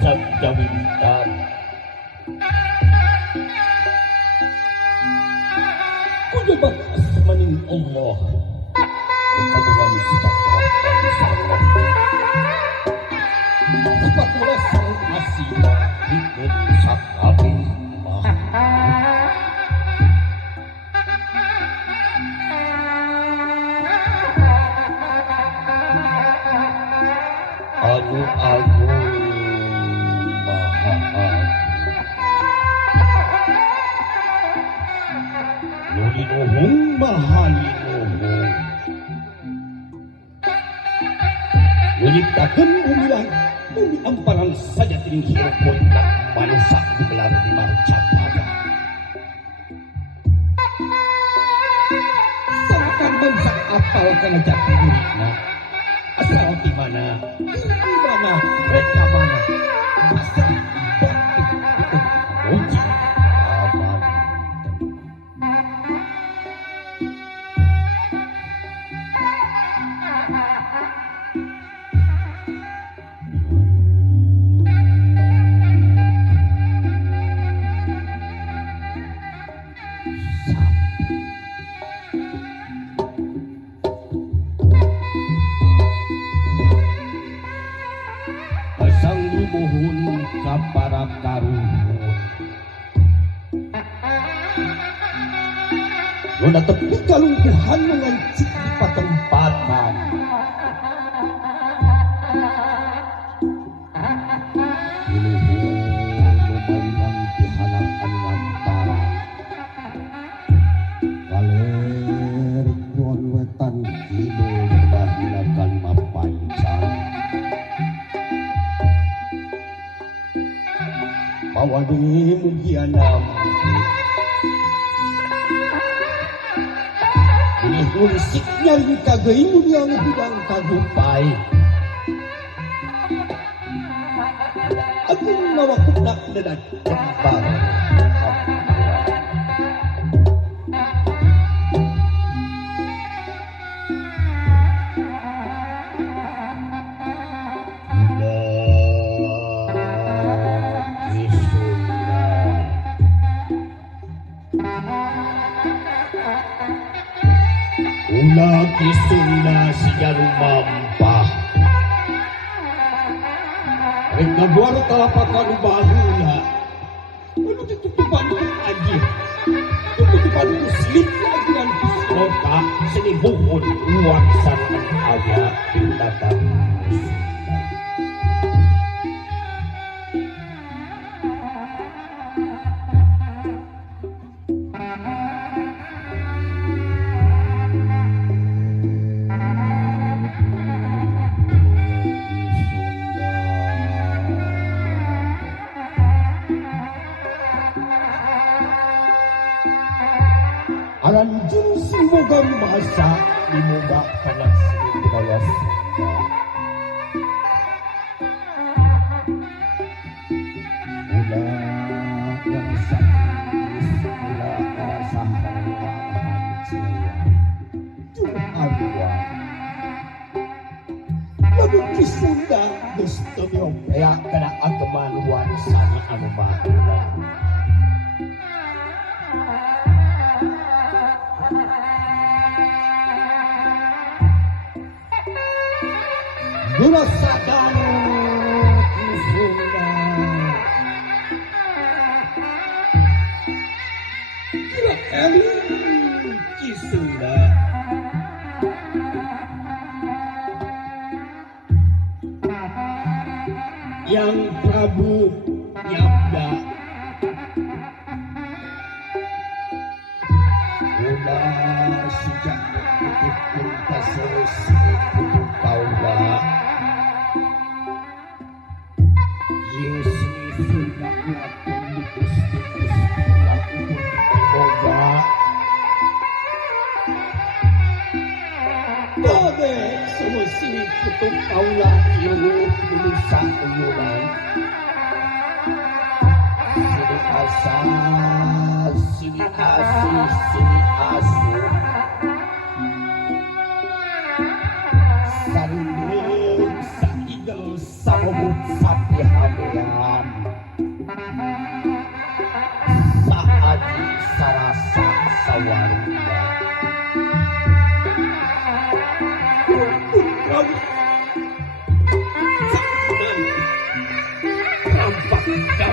sabda wintan kujabat asmaning Allah kabulan sepatu salah sepatulah sang asina ikut sakabin anu agung maha agung nulinuhung maha linuhung menciptakan bumi langit bumi amparan saja tiring hirup politak manusia gelar di marca pada sangkan bangsa apal karena jati dirinya asal di mana mereka mana asal batik uji aman mohon kapara karuhun nona tepi kalungkuhan mengancik di patempatan iluhun lumayan dihanakan ngampara galer kuan wetan kidul bahinakan mapancang Mawadi mugianam ini mulisiknya yung kagaimu yang bidang kagupay aku nawakot na nagkambang Lagi Sunda siya lumampah Reka buar talapakan bahula Ano ditutupan ko aja Ditutupan ko slip lagi ng pisloka Sinibuhon uwag sana aja Pintatang Alanjung simboga masa dimuga karena sini budaya Sunda. Ulah yang sakit, ulah rasa harapan jiwa. Jumaluan. Lalu di Sunda gusto diopea kana agamanuan sana anu bahula. Gurasakan di Sunda Gila eling di Sunda Yang Prabu Nyabda udah sejak kutip kunta selesai kutip kaula Yesus sudah melakukan di Gusti laku semoga Bode selesai kutip kaula iru berusaha uyunan Sini asal sini asih sini asuh Sandung saigel sabobut sapi hamil Da